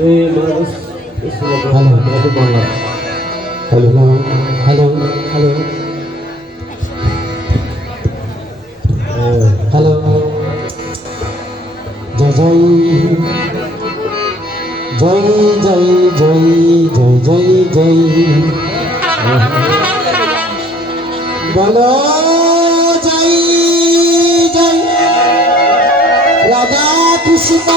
Hello hello hello hello hello জয় জয় জয় জয় জয় জয় জয় জয় বলো জয় জয় রাধা কৃষ্ণ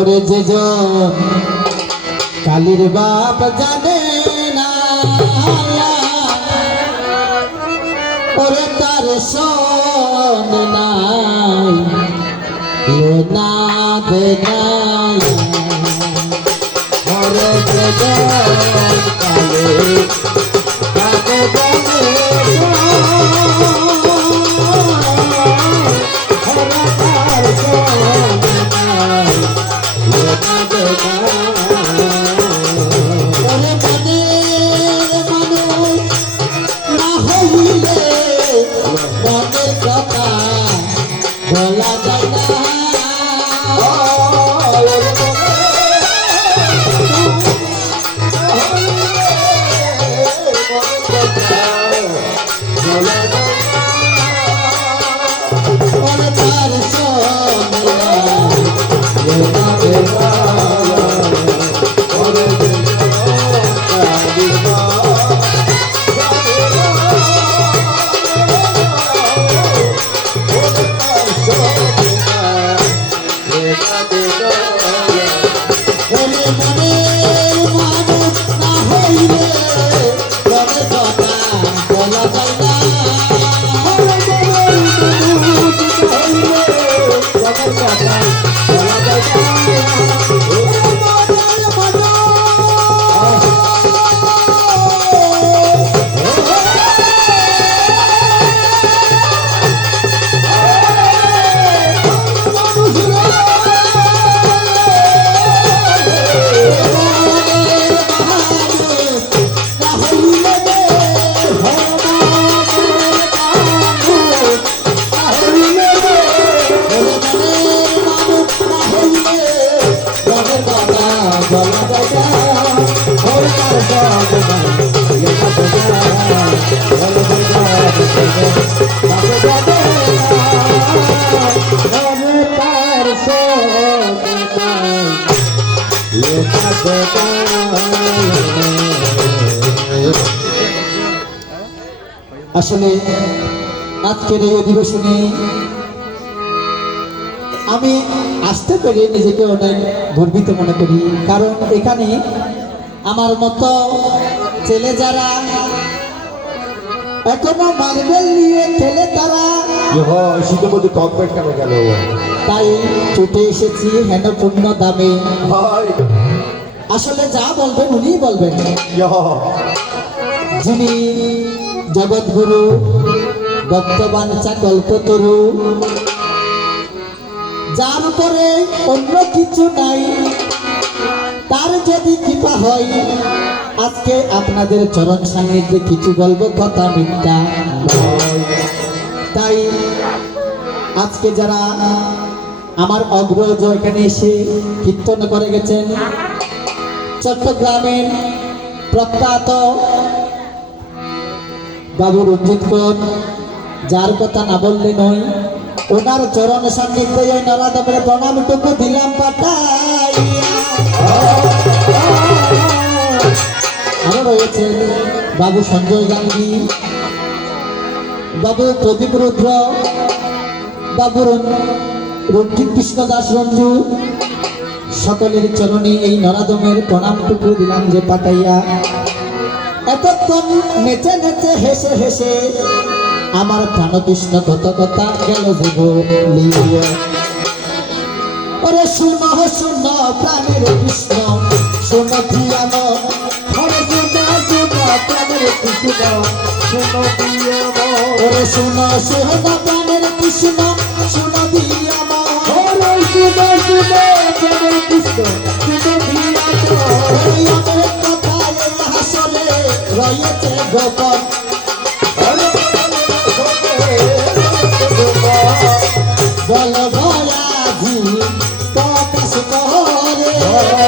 ওরে যে কালির বাপ জানে না। ওরে তার সন নাই না দে নাই। যে আসলে আজকের এই অধিবেশনে আমি আসতে পেরে নিজেকে অনেক গর্বিত মনে করি। কারণ এখানে আমার মতো ছেলে যারা এখনও মার্বেল নিয়ে খেলে তারা তাই ছুটে এসেছি হেন পূর্ণ দামে আসলে যা বলবেন উনিই বলবেন। যিনি জগৎগুরু ভক্তবাঞ্চা কল্পতরু যার উপরে অন্য কিছু নাই, তার যদি কৃপা হয়, আজকে আপনাদের চরণ সান্নিধ্যে কিছু বলব কথা মিথ্যা তাই আজকে যারা আমার অগ্রজ এখানে এসে কীর্তন করে গেছেন, চট্টগ্রামের প্রখ্যাত বাবু রঞ্জিত কর যার কথা না বললে নয়। ওনার চরণ সান্নিধ্যে ওই নরাদমের প্রণামটুকু দিলাম আরও রয়েছেন বাবু সঞ্জয় গান্ধী বাবু প্রদীপ রুদ্র বাবু রঞ্জিত কৃষ্ণ দাস রঞ্জু। সকলের চরণে এই নরাদমের প্রণামটুকু দিলাম যে পাঠাইয়া এতক্ষণ নেচে নেচে হেসে হেসে আমার প্রাণকৃষ্ণ কত কথা বলিয়া ওরে শুন শুন প্রাণের কৃষ্ণ, শুন কৃষ্ণ কৃষ্ণ কৃষ্ণ রয়েছে গোপন। বল ভয়াজি প্রকাশ করে।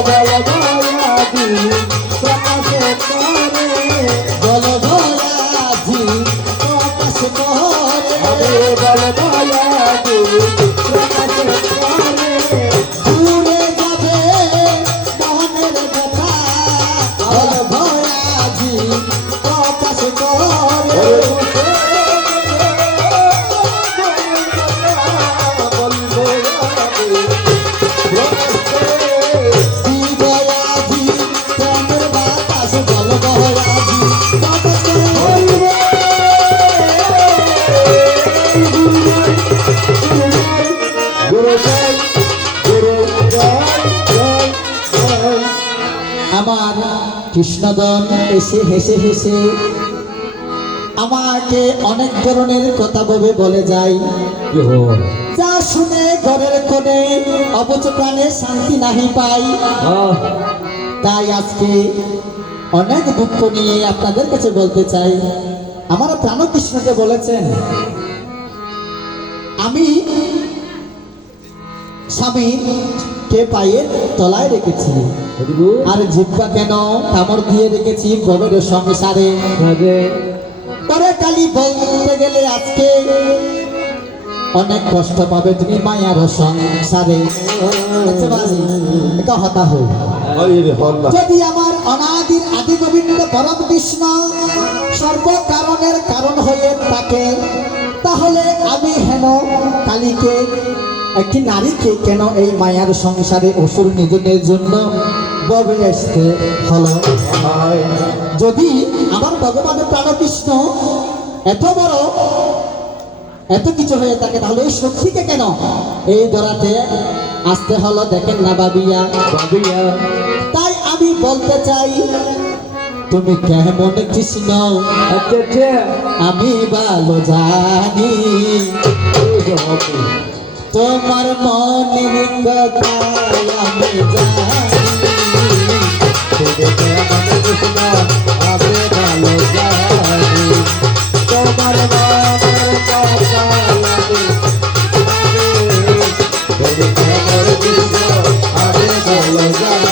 বল ভয়াজি প্রকাশ করে। বল আমার কৃষ্ণদন এসে হেসে হেসে আমাকে অনেক ধরনের কথা বলে বলে যায়। যা শুনে ঘরের কোণে অবচ প্রাণে শান্তি নাহি পাই। তাই আজকে অনেক দুঃখ নিয়ে আপনাদের কাছে বলতে চাই। আমার প্রাণ প্রাণকৃষ্ণকে বলেছেন আমি স্বামী কে পায়ে তলায় রেখেছি? আর জিব্বা কেন কামড় দিয়ে রেখেছি? গভীর সংসারে পরে কালি বলতে গেলে আজকে অনেক কষ্ট পাবে তুমি মায়ার সংসারে। আচ্ছা হতা যদি আমার অনাদির আদি গোবিন্দ পরম কৃষ্ণ সর্ব কারণের কারণ হয়ে থাকে তাহলে আমি হেন কালীকে একটি নারীকে কেন এই মায়ার সংসারে অসুর নিধনের জন্য ববে আসতে হলো? যদি আমার ভগবানের প্রাণকৃষ্ণ এত বড় এত কিছু হয়ে থাকে তাহলে এই শক্তিকে কেন এই দরাতে আসতে হলো? দেখেন না বাবিয়া। তাই আমি বলতে চাই তুমি কেমন কৃষ্ণ? আমি ভালো জানি। তোমার মনের কথা আমি জানি ভালো জানি তোমার মনের কথা আমি ভালো জানি।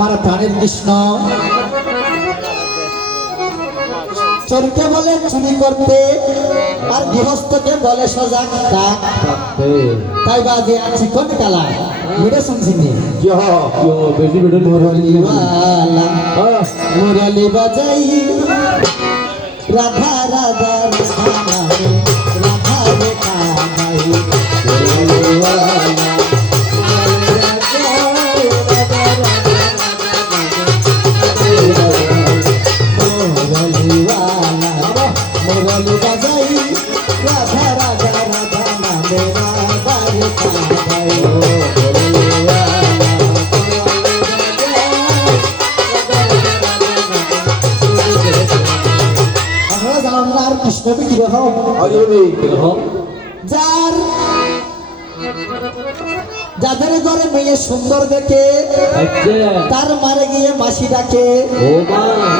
আমার প্রাণের কৃষ্ণ চোরকে বলে চুরি করতে আর গৃহস্থকে বলে সজাগ তাই বাজে আছি কোন কালা ভিডিও শুনছিনি মুরলি বাজাই রাধা রাধা রাধা নামে রাধা রে যার যাদের ঘরে মেয়ে সুন্দর দেখে তার মারে গিয়ে মাসি ডাকে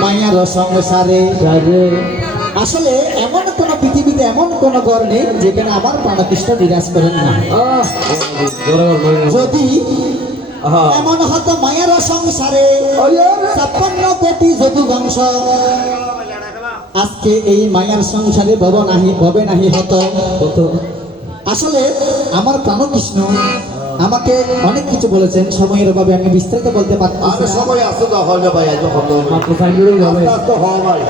মায়ার সংসারে আসলে এমন কোন পৃথিবীতে এমন কোন ঘর নেই যেখানে আমার প্রাণকৃষ্ণ বিরাজ করেন না। যদি এমন হতো মায়ের সংসারে ছাপ্পান্ন কোটি যদু বংশ। আজকে এই মায়ার সংসারে ভব নাহি ভবে নাহি হত। হতো আসলে আমার প্রাণকৃষ্ণ আমাকে অনেক কিছু বলেছেন সময়ের অভাবে আমি বিস্তারিত বলতে আরে পারছি সময় আছে তো হয় ভাই কত? আস্তে হয় ভাই।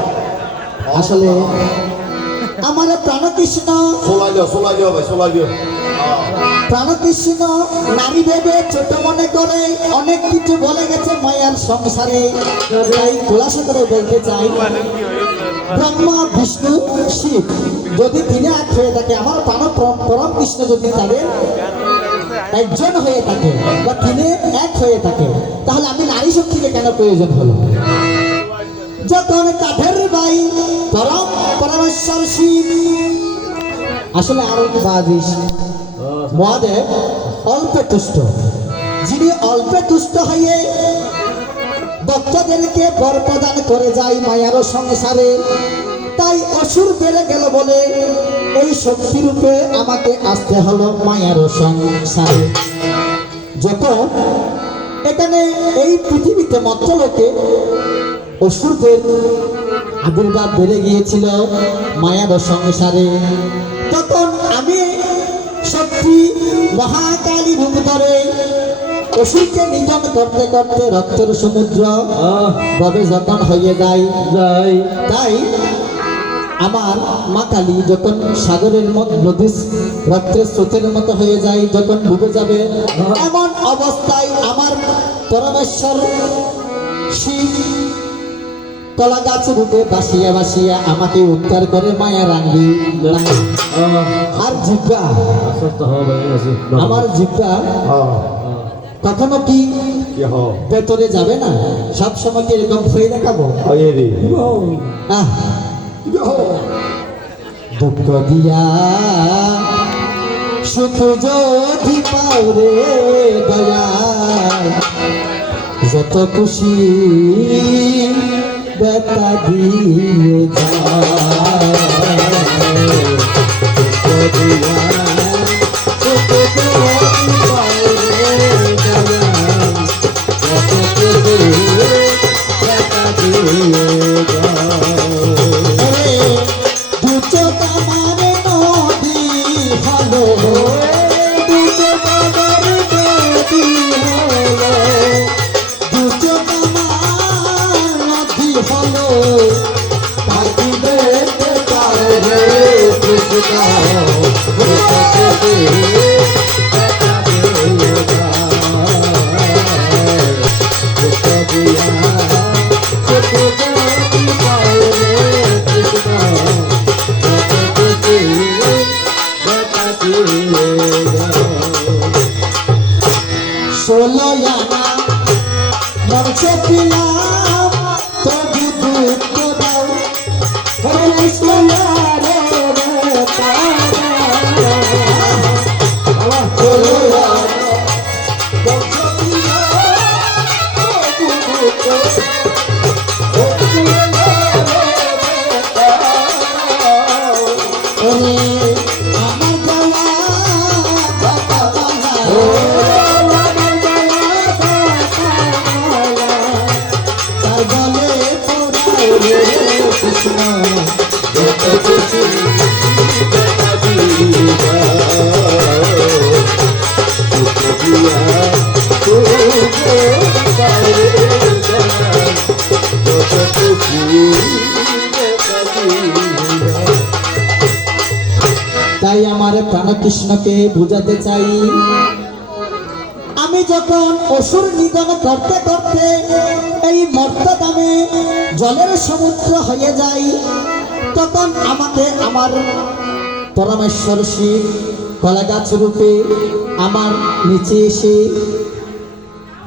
আসলে আমার প্রাণকৃষ্ণ সোলাই দিও সোলাই দিও ভাই সোলাই দিও। প্রাণকৃষ্ণ নারী ভেবে ছোট মনে করে অনেক কিছু বলে গেছে মায়ার সংসারে। তাই খোলাসা করে বলতে চাই। ব্রহ্মা, বিষ্ণু, শিব। যদি তিনে এক হয়ে থাকে, আমার প্রাণ পরম- কৃষ্ণ যদি তাদের একজন হয়ে থাকে বা তিনে এক হয়ে থাকে, তাহলে আমি নারী শক্তিকে কেন প্রয়োজন হলো? যখন কাঠের বাই পরম পরমেশ্বর শিব। আসলে আরও বাদিস মহাদেব অল্পে তুষ্ট। যিনি অল্পে তুষ্ট হয়ে ভক্তদেরকে বর প্রদান করে যায় মায়ার সংসারে। তাই অসুর বেড়ে গেল বলে এই শক্তি রূপে আমাকে আসতে হলো মায়ার সংসারে। যখন এখানে এই পৃথিবীতে মত্তলোকে অসুরদের আবির্ভাব বেড়ে গিয়েছিল মায়ার সংসারে, তখন আমি শক্তি মহাকালী রূপ ধরে অসুরকে নিধন করতে করতে রক্তের সমুদ্র ভাবে যখন হয়ে যায়। তাই আমার মা কালী যখন সাগরের মত নদীর রক্তের স্রোতের মতো হয়ে যায় যখন ডুবে যাবে এমন অবস্থায় আমার পরমেশ্বর শিব কলা গাছ রূপে বাসিয়া বাসিয়া আমাকে উদ্ধার করে মায়া রাঙ্গি আর জিব্বা আমার হ্যাঁ কখনো কি ভেতরে যাবে না সব সময় কি এরকম হয়ে দেখাবো? দুঃখ দিয়া সুখ যদি পাও রে দয়া যত খুশি বেতা দিয়ে যায়। ষোলো আনা মঞ্চ পিলাম প্রাণকৃষ্ণকে বুঝাতে চাই। আমি যখন অসুর নিধন করতে করতে এই মর্তদামে জলের সমুদ্র হয়ে যাই, তখন আমাকে আমার পরমেশ্বর শিব কলাগাছ রূপে আমার নিচে এসে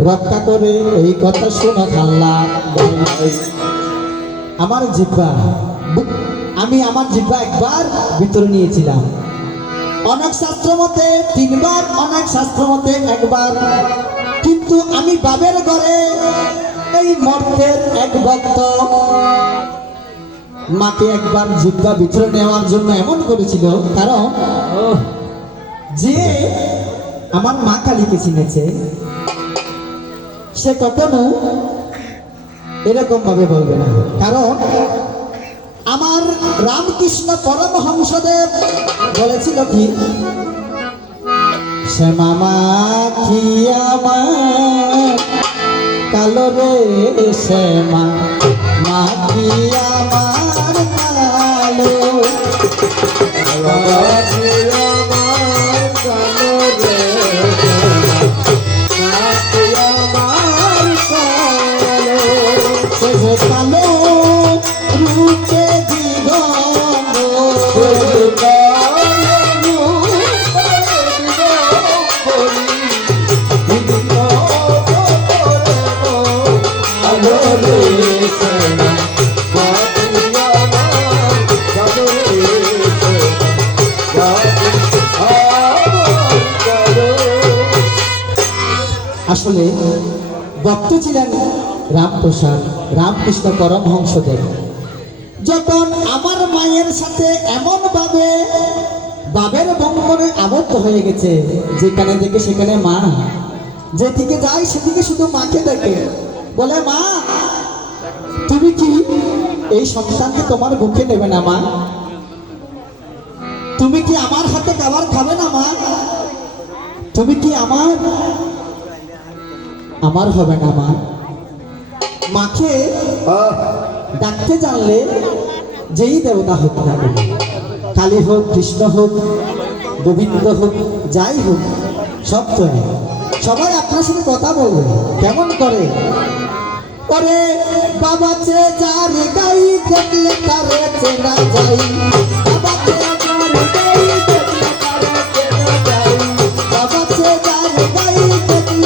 রক্ষা করে এই কথা শোনো খাল্লা আমার জিব্বা আমি আমার জিব্বা একবার ভিতরে নিয়েছিলাম। অনেক শাস্ত্র মতে, তিনবার অনেক শাস্ত্র মতে, একবার। কিন্তু আমি বাবের ঘরে এই মর্তের এক ভক্ত। মাকে একবার জিব্বা ভিতরে নেওয়ার জন্য এমন করেছিল, কারণ যে আমার মা কালীকে চিনেছে, সে কখনো এরকম ভাবে বলবে না। কারণ আমার রামকৃষ্ণ পরমহংসদেব বলেছিল কি? শ্যামামা মামা কি আমার? কালো রে শ্যামা মা কি কালো? আসলে ভক্ত ছিলেন রামপ্রসাদ, রামকৃষ্ণ পরমহংসদেব। যখন আমার মায়ের সাথে এমন ভাবে বাবের বঙ্গনে আবদ্ধ হয়ে গেছে, যেখানে দেখে সেখানে মা, যেদিকে যাই সেদিকে শুধু মাকে দেখে। বলে, মা, তুমি কি এই সন্তানকে তোমার বুকে নেবে না, মা? তুমি কি আমার হাতে খাবার খাবে না, মা? তুমি কি আমার আমার হবে না মা। মাকে ডাকতে জানলে যেই দেবতা হোক না কেন কালী হোক কৃষ্ণ হোক গোবিন্দ হোক যাই হোক সব এক। সবাই আপনার সাথে কথা বলবে কেমন করে? ওরে বাবা চে যার গাই দেখলে তারে চেনা যাই বাবা চে গাই দেখলে তারে চেনা যাই বাবা চে যার গাই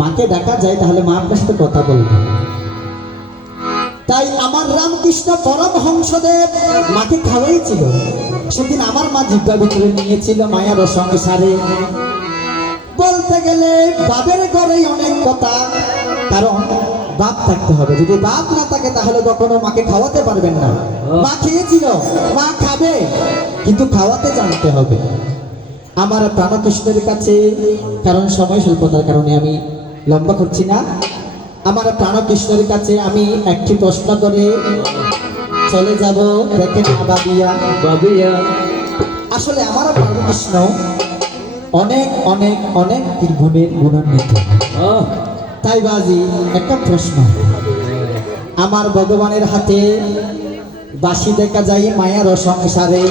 মাকে ডাকা যায়, তাহলে মা আপনার সাথে কথা বলবে। তাই আমার রামকৃষ্ণ পরমহংসদেব মাকে খাওয়াইছিল। সেদিন আমার মা জিজ্ঞা ভিতরে নিয়েছিল মায়ার সংসারে বলতে গেলে বাপের ঘরেই অনেক কথা, কারণ বাপ থাকতে হবে। যদি বাপ না থাকে, তাহলে কখনো মাকে খাওয়াতে পারবেন না। মা খেয়েছিল, মা খাবে, কিন্তু খাওয়াতে জানতে হবে। আমার প্রাণকৃষ্ণের কাছে, কারণ সময় স্বল্পতার কারণে আমি লম্বা করছি না। আমার প্রাণকৃষ্ণের কাছে আমি একটি প্রশ্ন করে চলে যাব। দেখেন আবাদিয়া বাবিয়া। বাবিয়া। আসলে আমার প্রাণকৃষ্ণ অনেক অনেক অনেক গুণের গুণান্বিত। তাই বাজি একটা প্রশ্ন। আমার ভগবানের হাতে বাসি দেখা যায় মায়ার সংসারে।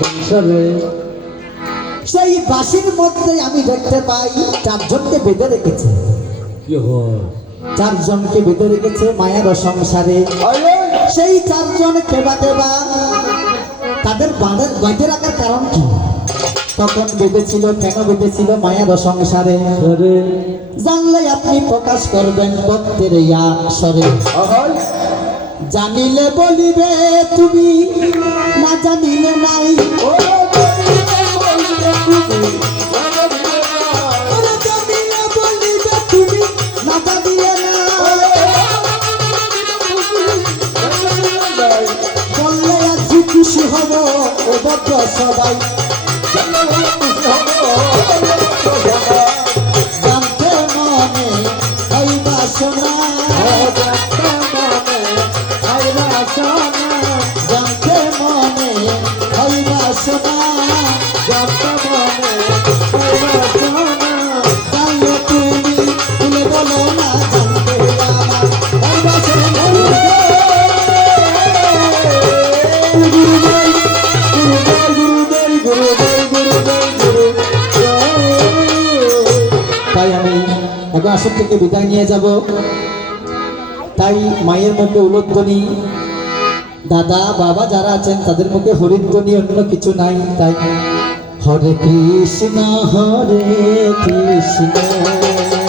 সংসারে। সেই বাসির মধ্যে আমি দেখতে পাই চারজনকে বেঁধে রেখেছে। চারজনকে বেঁধে রেখেছে মায়ার সংসারে। সেই চারজন কেবা কেবা তাদের বাঁধে বেঁধে রাখার কারণ কি? তখন বেঁধেছিল কেন বেঁধেছিল মায়ার সংসারে? সরে জানলে আপনি প্রকাশ করবেন ভক্তের ইয়া স্বরে জানিলে বলিবে তুমি না জানিলে নাই। খুশি হব ও সবাই। আসর থেকে বিদায় নিয়ে যাব। তাই মায়ের মুখে উলোধ্বনি। দাদা, বাবা যারা আছেন, তাদের মুখে হরিধ্বনি, অন্য কিছু নাই, তাই হরে কৃষ্ণ হরে কৃষ্ণ।